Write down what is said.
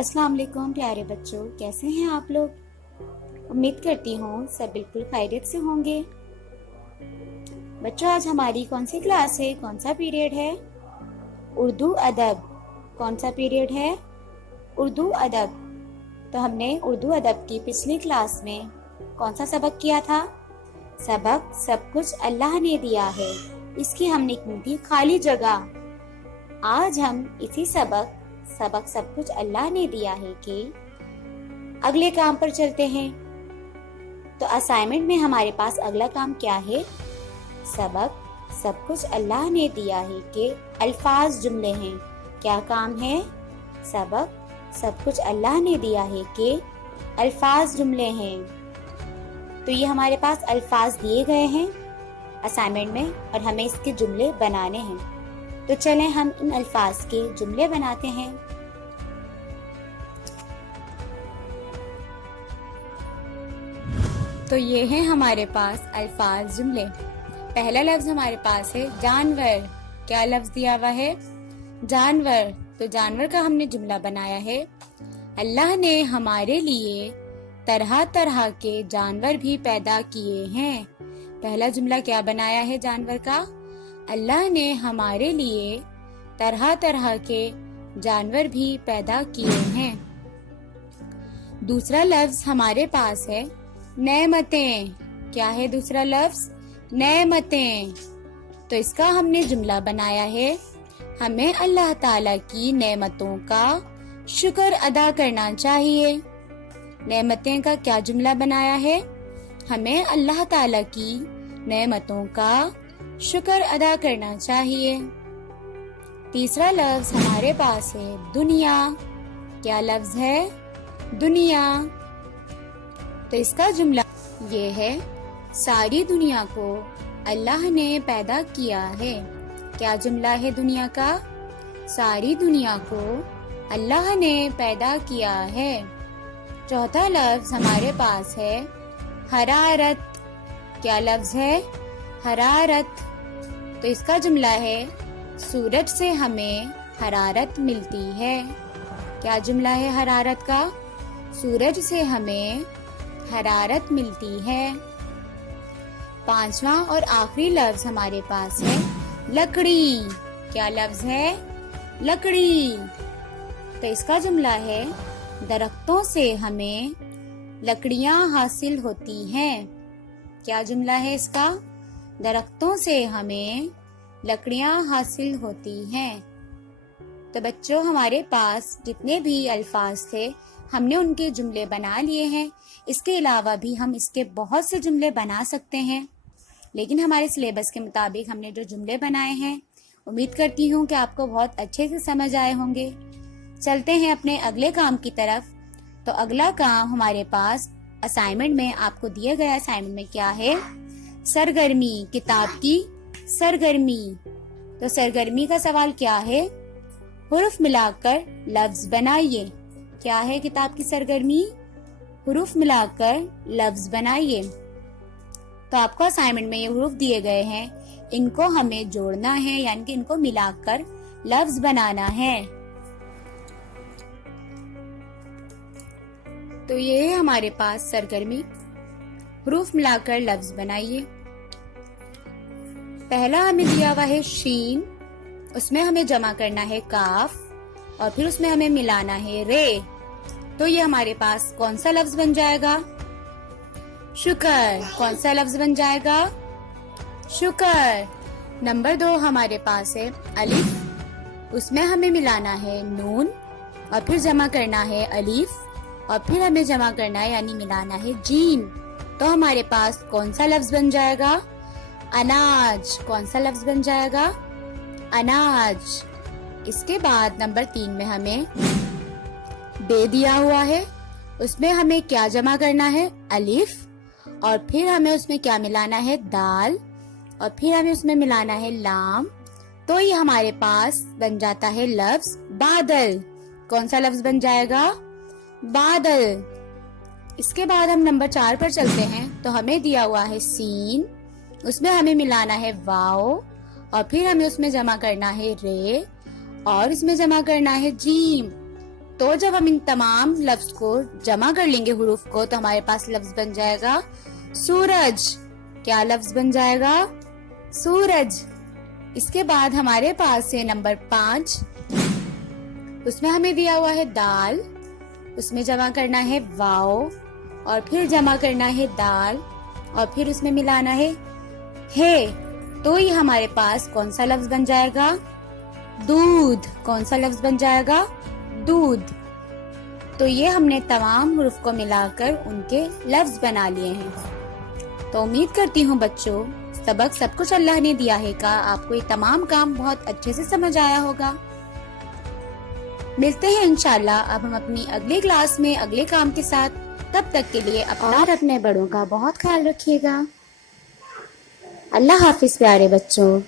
अस्सलाम वालेकुम प्यारे बच्चों, कैसे हैं आप लोग। उम्मीद करती हूँ सब बिल्कुल खैरियत से होंगे। बच्चों, आज हमारी कौन सी क्लास है, कौन सा पीरियड है? उर्दू अदब। कौन सा पीरियड है? उर्दू अदब। तो हमने उर्दू अदब की पिछली क्लास में कौन सा सबक किया था? सबक सब कुछ अल्लाह ने दिया है, इसकी हमने की थी खाली जगह। आज हम इसी सबक सब कुछ अल्लाह ने दिया है कि अगले काम पर चलते हैं। तो असाइनमेंट में हमारे पास अगला काम क्या है? सबक सब कुछ अल्लाह ने दिया है कि अल्फाज जुमले हैं। क्या काम है? सबक सब कुछ अल्लाह ने दिया है कि अल्फाज जुमले हैं। तो ये हमारे पास अल्फाज दिए गए हैं असाइनमेंट में और हमें इसके जुमले बनाने हैं। तो चलें हम इन अल्फाज के जुमले बनाते हैं। तो ये हैं हमारे पास अल्फाज जुमले। पहला लफ्ज हमारे पास है जानवर। क्या लफ्ज दिया हुआ है? जानवर। तो जानवर का हमने जुमला बनाया है, अल्लाह ने हमारे लिए तरह तरह के जानवर भी पैदा किए हैं। पहला जुमला क्या बनाया है जानवर का? अल्लाह ने हमारे लिए तरह तरह के जानवर भी पैदा किए हैं। दूसरा लफ्ज हमारे पास है नेमतें। क्या है दूसरा लफ्ज? नेमतें। तो इसका हमने जुमला बनाया है, हमें अल्लाह ताला की नेमतों का शुक्र अदा करना चाहिए। नेमतें का क्या जुमला बनाया है? हमें अल्लाह ताला की नेमतों का शुक्र अदा करना चाहिए। तीसरा लफ्ज हमारे पास है दुनिया। क्या लफ्ज है? दुनिया। तो इसका जुमला ये है, सारी दुनिया को अल्लाह ने पैदा किया है। क्या जुमला है दुनिया का? सारी दुनिया को अल्लाह ने पैदा किया है। चौथा लफ्ज हमारे पास है हरारत। क्या लफ्ज है? हरारत। तो इसका जुमला है, सूरज से हमें हरारत मिलती है। क्या जुमला है हरारत का? सूरज से हमें हरारत मिलती है। पांचवा और आखिरी लफ्ज हमारे पास है लकड़ी। क्या लफ्ज है? लकड़ी। तो इसका जुमला है, दरख्तों से हमें लकड़ियां हासिल होती हैं। क्या जुमला है इसका? दरख्तों से हमें लकड़ियां हासिल होती हैं। तो बच्चों, हमारे पास जितने भी अल्फाज थे हमने उनके जुमले बना लिए हैं। इसके अलावा भी हम इसके बहुत से जुमले बना सकते हैं, लेकिन हमारे सिलेबस के मुताबिक हमने जो जुमले बनाए हैं, उम्मीद करती हूँ कि आपको बहुत अच्छे से समझ आए होंगे। चलते हैं अपने अगले काम की तरफ। तो अगला काम हमारे पास असाइनमेंट में आपको दिया गया असाइनमेंट में क्या है? सरगर्मी। किताब की सरगर्मी। तो सरगर्मी का सवाल क्या है? हुरूफ मिलाकर लफ्ज बनाइए। क्या है किताब की सरगर्मी? हुरूफ मिलाकर लफ्ज बनाइए। तो आपको असाइनमेंट में ये हुरूफ दिए गए हैं, इनको हमें जोड़ना है, यानी कि इनको मिलाकर लफ्ज बनाना है। तो ये है हमारे पास सरगर्मी। हुरूफ मिलाकर लफ्ज बनाइए। पहला हमें दिया हुआ है शीन, उसमें हमें जमा करना है काफ और फिर उसमें हमें मिलाना है रे। तो ये हमारे पास कौन सा लफ्ज बन जाएगा? शुक्र। कौन सा लफ्ज बन जाएगा? शुक्र। नंबर 2 हमारे पास है अलिफ, उसमें हमें मिलाना है नून और फिर जमा करना है अलीफ और फिर हमें जमा करना है यानी मिलाना है जीम। तो हमारे पास कौन सा लफ्ज बन जाएगा? अनाज। कौन सा लफ्ज बन जाएगा? अनाज। इसके बाद नंबर 3 में हमें बे दिया हुआ है, उसमें हमें क्या जमा करना है? अलिफ और फिर हमें उसमें क्या मिलाना है? दाल और फिर हमें उसमें मिलाना है लाम। तो ये हमारे पास बन जाता है लफ्ज बादल। कौन सा लफ्ज बन जाएगा? बादल। इसके बाद हम नंबर 4 पर चलते हैं। तो हमें दिया हुआ है सीन, उसमें हमें मिलाना है वाओ और फिर हमें उसमें जमा करना है रे और इसमें जमा करना है जीम। तो जब हम इन तमाम लफ्ज को जमा कर लेंगे हुरूफ को, तो हमारे पास लफ्ज बन जाएगा सूरज। क्या लफ्ज बन जाएगा? सूरज। इसके बाद हमारे पास है नंबर 5। उसमें हमें दिया हुआ है दाल, उसमें जमा करना है वाओ, और फिर जमा करना है दाल, और फिर उसमें मिलाना है। तो ये हमारे पास कौन सा लफ्ज बन जाएगा? दूध। कौन सा लफ्ज बन जाएगा? दूध। तो ये हमने तमाम हुरूफ को मिलाकर उनके लफ्ज बना लिए हैं। तो उम्मीद करती हूँ बच्चों, सबक सब कुछ अल्लाह ने दिया है का आपको ये तमाम काम बहुत अच्छे से समझ आया होगा। मिलते हैं इंशाल्लाह अब हम अपनी अगली क्लास में अगले काम के साथ। तब तक के लिए अपना और अपने बड़ों का बहुत ख्याल रखिएगा। अल्लाह हाफिज प्यारे बच्चों।